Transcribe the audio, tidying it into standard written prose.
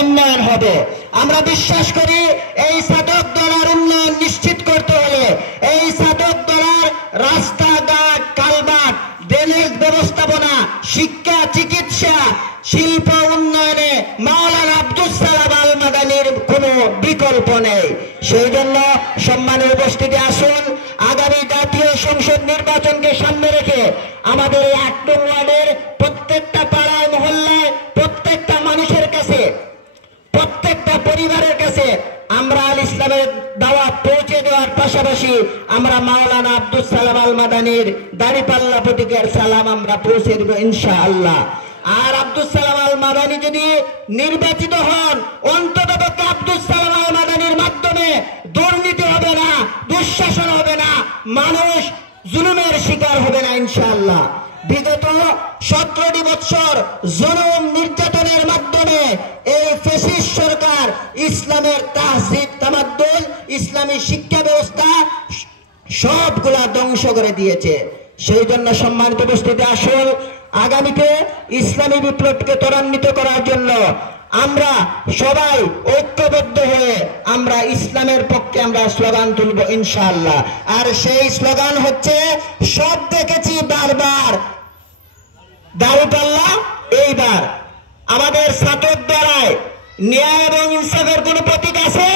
উন্নয়ন হবে। আমরা বিশ্বাস করি এই ছাতকতলার উন্নয়ন নিশ্চিত করতে হলে এই ছাতকতলার রাস্তাঘাট, কালভার্ট, ড্রেনেজ ব্যবস্থাপনা, শিক্ষা, চিকিৎসা, শিল্প উন্নয়নে মাওলানা আব্দুস সালাম আল মাদানির কোনো বিকল্প নেই। সেই জন্য সম্মানের উপস্থিতি আসুন, আগামী জাতীয় সংসদ নির্বাচনকে সামনে রেখে আমাদের এই ৮ নং ওয়ার্ডের প্রত্যেকটা পাড়ায় মহল্লায় প্রত্যেকটা মানুষের কাছে, প্রত্যেকটা পরিবারের কাছে আমরা আল ইসলামের দাওয়াত পৌঁছে দেওয়ার পাশাপাশি আমরা মাওলানা আব্দুস সালাম আল মাদানির দাড়িপাল্লা প্রতীকের সালাম আমরা পৌঁছে দেব ইনশাআল্লাহ। আর আব্দুস সালাম আল মাদানি যদি নির্বাচিত হন, অন্ততপক্ষে আব্দুস সালাম আল মাদানির মাধ্যমে দুর্নীতি হবে না, দুঃশাসন হবে না, মানুষ জুলুমের শিকার হবে না ইনশাআল্লাহ। বিগত 17টি বছর জুলুম নির্যাতনের মাধ্যমে এই ফ্যাসিস্ট সরকার ইসলামের তাহজিব তামাদ্দুন, ইসলামী শিক্ষা ব্যবস্থা সবগুলা ধ্বংস করে দিয়েছে। সেই জন্য সম্মানিত উপস্থিতি আসল, আগামীতে ইসলামী বিপ্লবকে ত্বরান্বিত করার জন্য আমরা সবাই ঐক্যবদ্ধ হয়ে আমরা ইসলামের পক্ষে আমরা স্লোগান তুলব ইনশাআল্লাহ। আর সেই স্লোগান হচ্ছে, সব দেখেছি বারবার, দাড়িপাল্লা এইবার। আমাদের ছাতকতলায় ন্যায় এবং ইনসাফের কোন প্রতীক আছে?